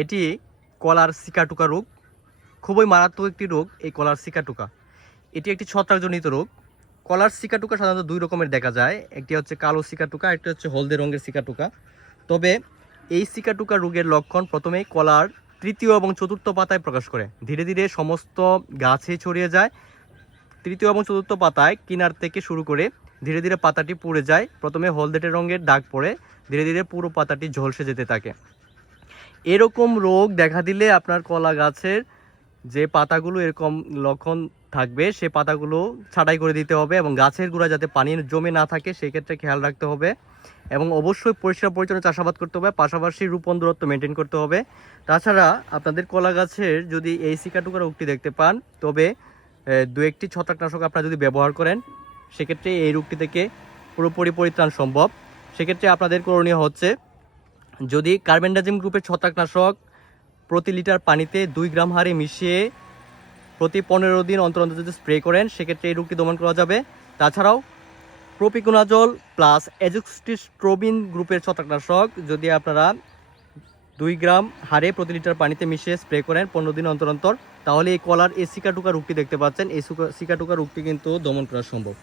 এটি কলার সিকাটুকা রোগ, খুবই মারাত্মক একটি রোগ এই কলার সিকাটুকা। এটি একটি ছত্রাকজনিত রোগ। কলার সিকাটুকা সাধারণত দুই রকমের দেখা যায়, একটি হচ্ছে কালো সিকাটুকা, একটি হচ্ছে হলদে রঙের সিকাটুকা। তবে এই সিকাটুকা রোগের লক্ষণ প্রথমেই কলার তৃতীয় এবং চতুর্থ পাতায় প্রকাশ করে, ধীরে ধীরে সমস্ত গাছে ছড়িয়ে যায়। তৃতীয় এবং চতুর্থ পাতায় কিনার থেকে শুরু করে ধীরে ধীরে পাতাটি পুড়ে যায়। প্রথমে হলদেটে রঙের দাগ পড়ে, ধীরে ধীরে পুরো পাতাটি ঝলসে যেতে থাকে। এরকম রোগ দেখা দিলে আপনার কলা গাছের যে পাতাগুলো এরকম লক্ষণ থাকবে, সে পাতাগুলো ছাঁটাই করে দিতে হবে এবং গাছের গোড়া যাতে পানি জমে না থাকে সেক্ষেত্রে খেয়াল রাখতে হবে। এবং অবশ্যই পরিষ্কার পরিচ্ছন্ন চাষাবাদ করতে হবে, পাশাপাশি রোপণ দূরত্ব মেনটেন করতে হবে। তাছাড়া আপনাদের কলা গাছের যদি এই সিকাটুকা রোগটি দেখতে পান, তবে দু একটি ছত্রাকনাশক আপনারা যদি ব্যবহার করেন, সেক্ষেত্রে এই রোগটি থেকে পুরোপুরি পরিত্রাণ সম্ভব। সেক্ষেত্রে আপনাদের করণীয় হচ্ছে, যদি কার্বেন্ডাজিম গ্রুপের ছত্রাকনাশক প্রতি লিটার পানিতে 2 গ্রাম হারে মিশিয়ে প্রতি 15 দিন অন্তর অন্তর যদি স্প্রে করেন, সেক্ষেত্রে এই রোগটি দমন করা যাবে। তাছাড়াও প্রোপিকোনাজল প্লাস এজোক্সিস্ট্রোবিন গ্রুপের ছত্রাকনাশক যদি আপনারা 2 গ্রাম হারে প্রতি লিটার পানিতে মিশিয়ে স্প্রে করেন 15 দিন অন্তর অন্তর, তাহলে এই কলার এই সিকাটুকা রোগটি দেখতে পাচ্ছেন, এই সিকাটুকা রোগটি কিন্তু দমন করা সম্ভব।